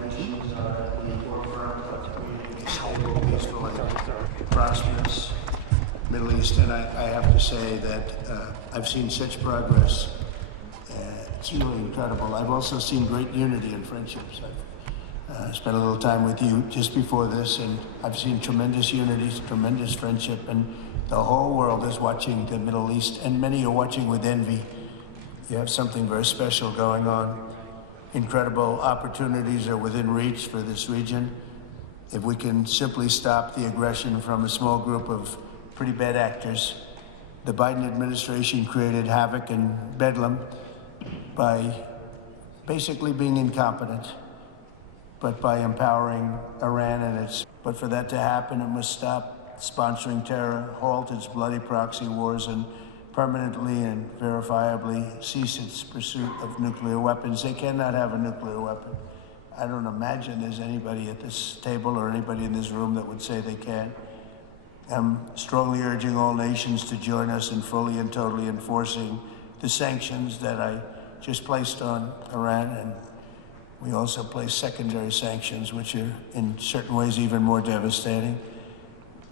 nations are at the forefront of creating a stable, peaceful, and prosperous Middle East. And I have to say that I've seen such progress. It's really incredible. I've also seen great unity and friendships. I've spent a little time with you just before this, and I've seen tremendous unity, tremendous friendship, and the whole world is watching the Middle East, and many are watching with envy. You have something very special going on. Incredible opportunities are within reach for this region. If we can simply stop the aggression from a small group of pretty bad actors. The Biden administration created havoc and bedlam by basically being incompetent, but by empowering Iran but for that to happen, it must stop sponsoring terror, halt its bloody proxy wars, and permanently and verifiably cease its pursuit of nuclear weapons. They cannot have a nuclear weapon. I don't imagine there's anybody at this table or anybody in this room that would say they can. I'm strongly urging all nations to join us in fully and totally enforcing the sanctions that I just placed on Iran, and we also placed secondary sanctions, which are in certain ways even more devastating.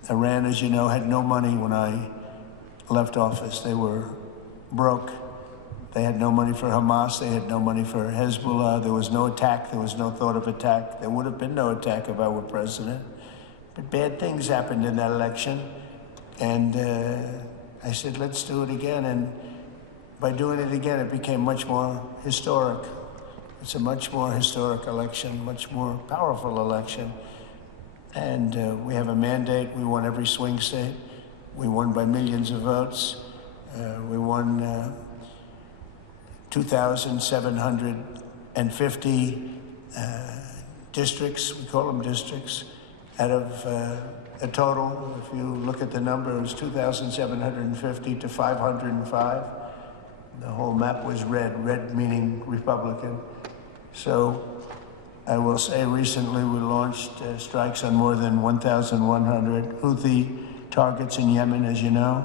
Iran, as you know, had no money when I left office. They were broke. They had no money for Hamas. They had no money for Hezbollah. There was no attack. There was no thought of attack. There would have been no attack if I were president. But bad things happened in that election. And I said, let's do it again. And by doing it again, it became much more historic. It's a much more historic election, much more powerful election. And we have a mandate. We won every swing state. We won by millions of votes. We won 2,750 districts, we call them districts, out of a total, if you look at the number, it was 2,750 to 505. The whole map was red meaning Republican. So I will say recently we launched strikes on more than 1,100 Houthi targets in Yemen, as you know.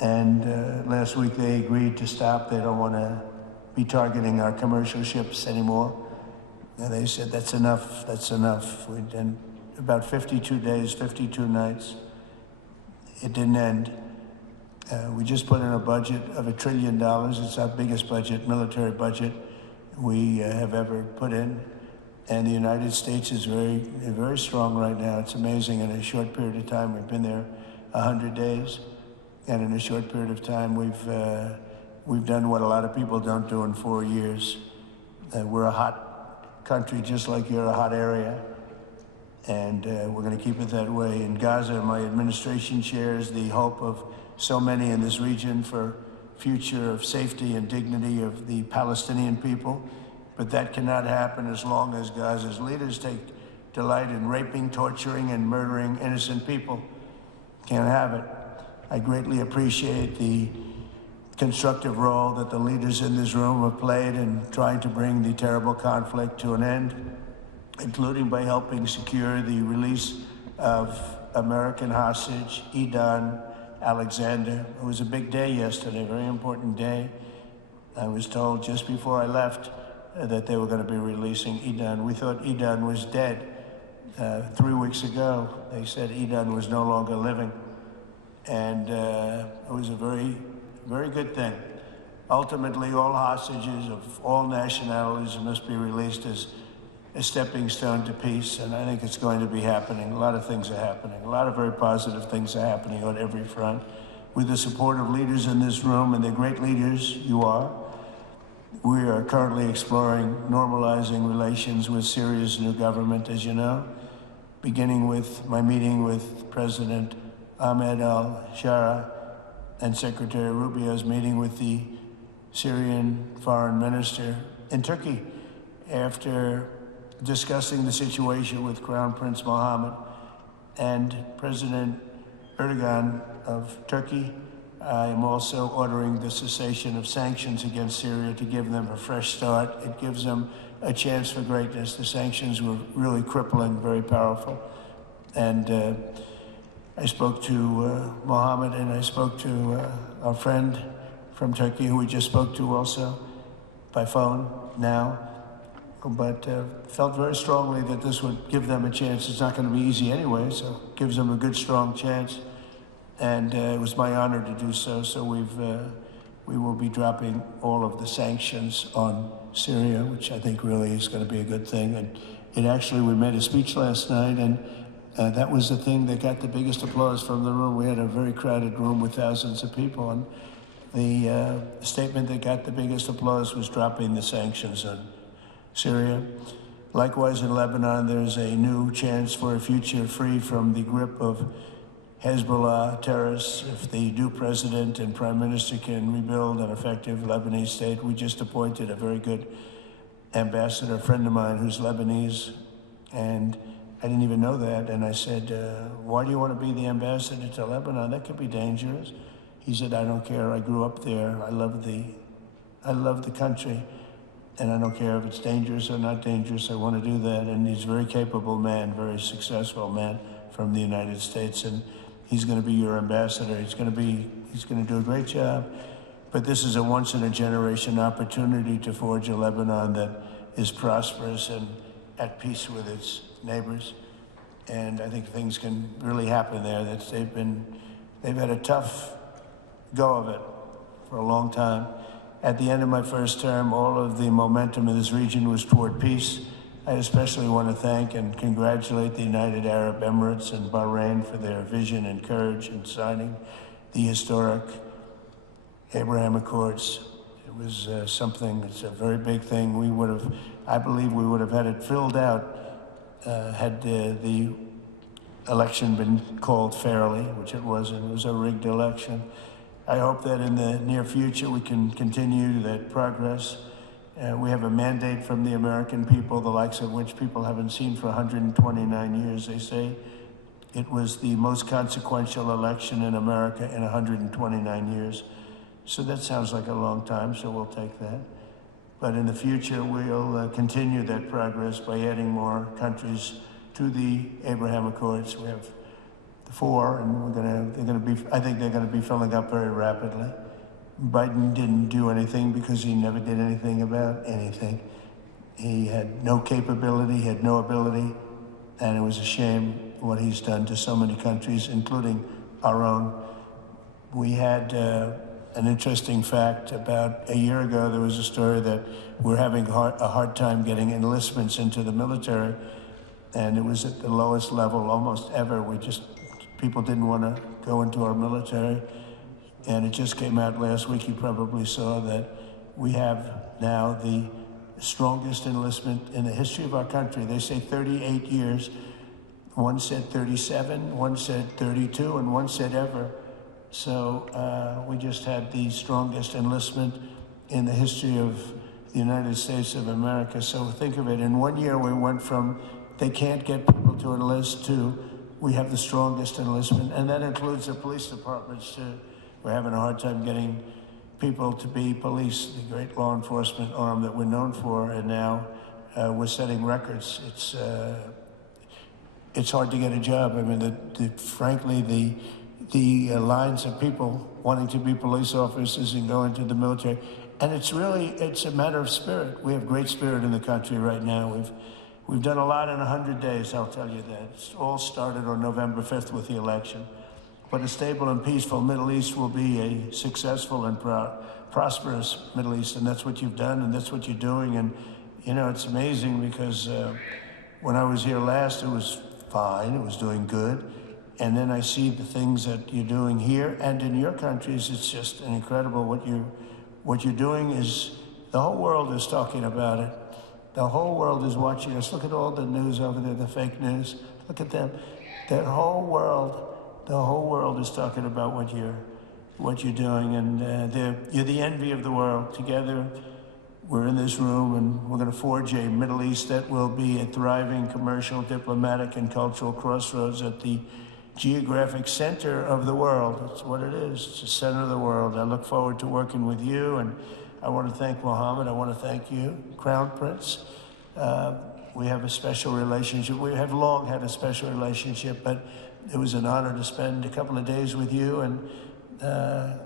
And last week they agreed to stop. They don't want to be targeting our commercial ships anymore. And they said, that's enough, that's enough. We did about 52 days, 52 nights. It didn't end. We just put in a budget of $1 trillion. It's our biggest budget, military budget we have ever put in. And the United States is very strong right now. It's amazing. In a short period of time, we've been there 100 days. And in a short period of time, we've done what a lot of people don't do in 4 years. We're a hot country, just like you're a hot area. And we're going to keep it that way. In Gaza, my administration shares the hope of so many in this region for future of safety and dignity of the Palestinian people. But that cannot happen as long as Gaza's leaders take delight in raping, torturing, and murdering innocent people. Can't have it. I greatly appreciate the constructive role that the leaders in this room have played in trying to bring the terrible conflict to an end, including by helping secure the release of American hostage, Edan Alexander. It was a big day yesterday, a very important day. I was told just before I left that they were going to be releasing Edan. We thought Edan was dead. 3 weeks ago, they said Edan was no longer living. And it was a very, very good thing. Ultimately, all hostages of all nationalities must be released as a stepping stone to peace, and I think it's going to be happening. A lot of things are happening. A lot of very positive things are happening on every front. With the support of leaders in this room, and they're great leaders, you are, we are currently exploring normalizing relations with Syria's new government, as you know, beginning with my meeting with President Ahmed al-Shara and Secretary Rubio's meeting with the Syrian foreign minister in Turkey after discussing the situation with Crown Prince Mohammed and President Erdogan of Turkey. I am also ordering the cessation of sanctions against Syria to give them a fresh start. It gives them a chance for greatness. The sanctions were really crippling, very powerful. And I spoke to Mohammed, and I spoke to our friend from Turkey, who we just spoke to also by phone now. but felt very strongly that this would give them a chance. It's not going to be easy anyway, so it gives them a good, strong chance. And it was my honor to do so. So we will be dropping all of the sanctions on Syria, which I think really is going to be a good thing. And we made a speech last night, and that was the thing that got the biggest applause from the room. We had a very crowded room with thousands of people, and the statement that got the biggest applause was dropping the sanctions on Syria. Likewise, in Lebanon, there's a new chance for a future free from the grip of Hezbollah terrorists. If the new president and prime minister can rebuild an effective Lebanese state, we just appointed a very good ambassador, a friend of mine who's Lebanese, and I didn't even know that. And I said, why do you want to be the ambassador to Lebanon? That could be dangerous. He said, I don't care. I grew up there. I love the country, and I don't care if it's dangerous or not dangerous. I want to do that. And he's a very capable man, very successful man from the United States, and he's going to be your ambassador. He's going to do a great job. But this is a once-in-a-generation opportunity to forge a Lebanon that is prosperous and at peace with its neighbors. And I think things can really happen there. They've had a tough go of it for a long time. At the end of my first term, all of the momentum in this region was toward peace. I especially want to thank and congratulate the United Arab Emirates and Bahrain for their vision and courage in signing the historic Abraham Accords. It was it's a very big thing. I believe we would have had it filled out had the election been called fairly, which it wasn't. It was a rigged election. I hope that in the near future we can continue that progress. We have a mandate from the American people, the likes of which people haven't seen for 129 years. They say it was the most consequential election in America in 129 years. So that sounds like a long time, so we'll take that. But in the future, we'll continue that progress by adding more countries to the Abraham Accords. We have 4, and I think they're going to be filling up very rapidly. Biden didn't do anything because he never did anything about anything. He had no capability, he had no ability, and it was a shame what he's done to so many countries, including our own. We had an interesting fact. About a year ago, there was a story that we're having a hard time getting enlistments into the military, and it was at the lowest level almost ever. People didn't want to go into our military. And it just came out last week, you probably saw that we have now the strongest enlistment in the history of our country. They say 38 years. One said 37, one said 32, and one said ever. So we just had the strongest enlistment in the history of the United States of America. So think of it, in 1 year we went from they can't get people to enlist to we have the strongest enlistment, and that includes the police departments too. We're having a hard time getting people to be police, the great law enforcement arm that we're known for, and now we're setting records. It's hard to get a job. I mean, frankly, the lines of people wanting to be police officers and go into the military, and it's a matter of spirit. We have great spirit in the country right now. We've done a lot in 100 days, I'll tell you that. It's all started on November 5th with the election. But a stable and peaceful Middle East will be a successful and prosperous Middle East, and that's what you've done, and that's what you're doing. And, it's amazing because when I was here last, it was fine, it was doing good. And then I see the things that you're doing here and in your countries. It's just incredible what you're doing. Is the whole world is talking about it. The whole world is watching us. Look at all the news over there, the fake news. Look at them. The whole world is talking about what you're doing, and you're the envy of the world. Together, we're in this room, and we're going to forge a Middle East that will be a thriving commercial, diplomatic, and cultural crossroads at the geographic center of the world. That's what it is. It's the center of the world. I look forward to working with you, and I want to thank Mohammed. I want to thank you, Crown Prince. We have a special relationship. We have long had a special relationship, but it was an honor to spend a couple of days with you, and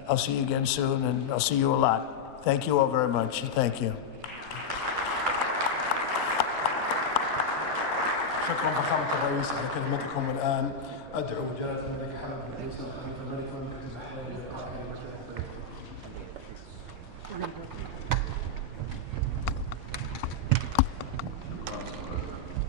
I'll see you again soon, and I'll see you a lot. Thank you all very much. Thank you. شكرا فخامة الرئيس على كلمتكم. الآن أدعو جلالة الملك حمد بن عيسى الخليفة الملك مملكة البحرين للقائل.